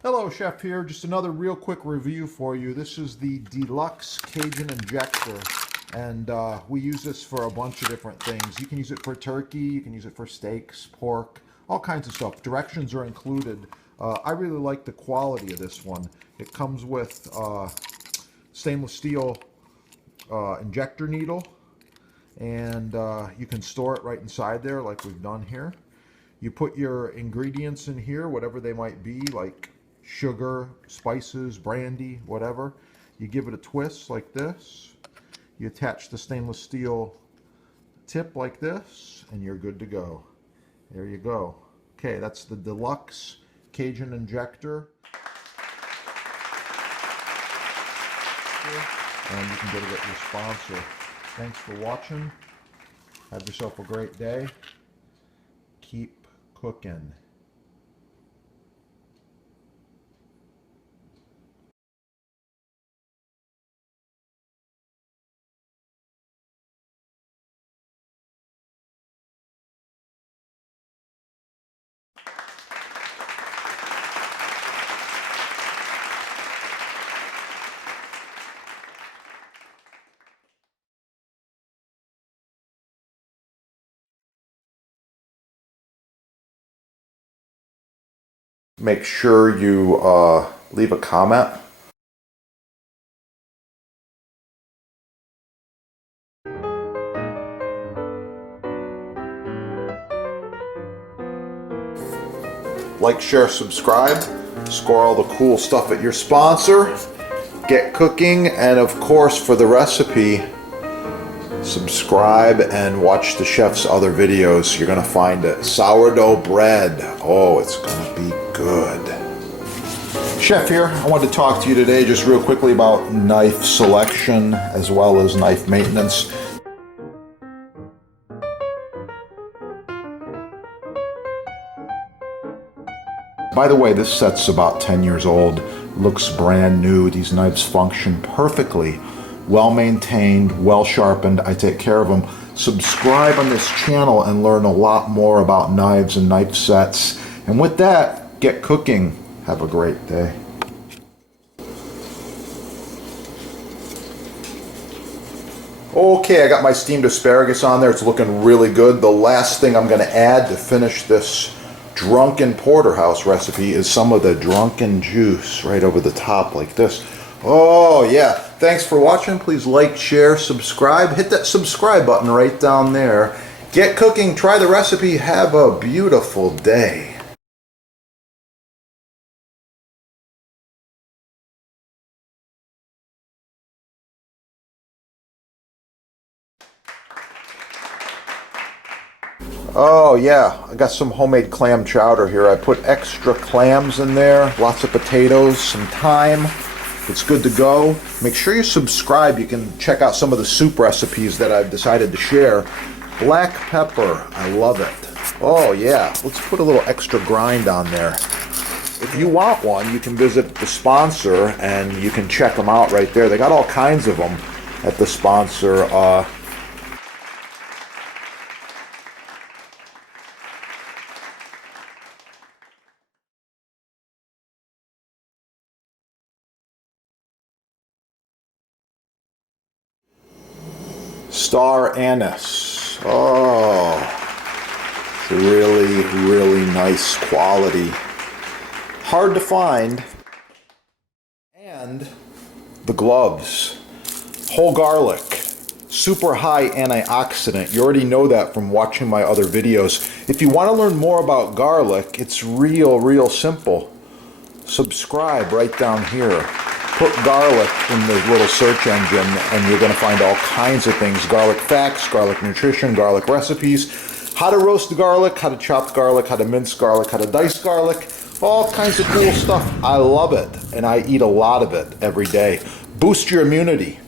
Hello, Chef here. Just another real quick review for you. This is the Deluxe Cajun Injector, and we use this for a bunch of different things. You can use it for turkey, you can use it for steaks, pork, all kinds of stuff. Directions are included. I really like the quality of this one. It comes with stainless steel injector needle, and you can store it right inside there like we've done here. You put your ingredients in here, whatever they might be, like sugar, spices, brandy, whatever. You give it a twist like this. You attach the stainless steel tip like this, and you're good to go. There you go. Okay, that's the Deluxe Cajun Injector. And you can get it at your sponsor. Thanks for watching. Have yourself a great day. Keep cooking. Make sure you leave a comment. Like, share, subscribe. Score all the cool stuff at your sponsor. Get cooking, and of course, for the recipe, subscribe and watch the chef's other videos. You're gonna find it. Sourdough bread. Oh, it's gonna be good. Chef here. I wanted to talk to you today just real quickly about knife selection as well as knife maintenance. By the way, this set's about 10 years old. Looks brand new. These knives function perfectly. Well maintained, well sharpened. I take care of them. Subscribe on this channel and learn a lot more about knives and knife sets. And with that, get cooking. Have a great day. Okay, I got my steamed asparagus on there. It's looking really good. The last thing I'm going to add to finish this drunken porterhouse recipe is some of the drunken juice right over the top like this. Oh yeah, thanks for watching. Please like, share, subscribe. Hit that subscribe button right down there. Get cooking, try the recipe, have a beautiful day. Oh yeah, I got some homemade clam chowder here. I put extra clams in there, lots of potatoes, some thyme. It's good to go. Make sure you subscribe. You can check out some of the soup recipes that I've decided to share. Black pepper, I love it. Oh yeah, let's put a little extra grind on there. If you want one, you can visit the sponsor and you can check them out right there. They got all kinds of them at the sponsor. Star anise. Oh, it's really, really nice quality. Hard to find. And the gloves. Whole garlic. Super high antioxidant. You already know that from watching my other videos. If you want to learn more about garlic, it's real simple. Subscribe right down here. Put garlic in the little search engine and you're going to find all kinds of things. Garlic facts, garlic nutrition, garlic recipes, how to roast garlic, how to chop garlic, how to mince garlic, how to dice garlic, all kinds of cool stuff. I love it and I eat a lot of it every day. Boost your immunity.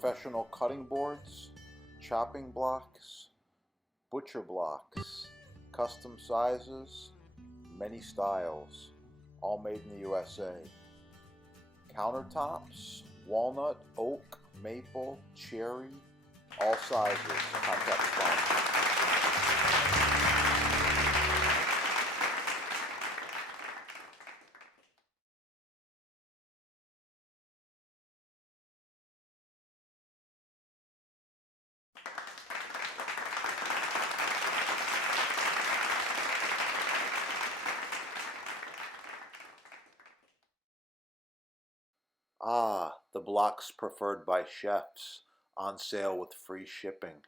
professional cutting boards, chopping blocks, butcher blocks, custom sizes, many styles, all made in the USA. Countertops, walnut, oak, maple, cherry, all sizes. Contact sponsor. Ah, the blocks preferred by chefs, on sale with free shipping.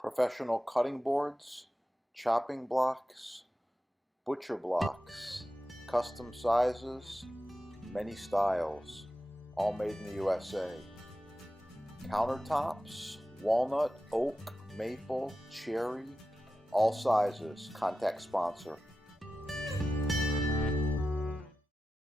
Professional cutting boards, chopping blocks, butcher blocks, custom sizes, many styles, all made in the USA. Countertops, walnut, oak, maple, cherry, all sizes. Contact sponsor.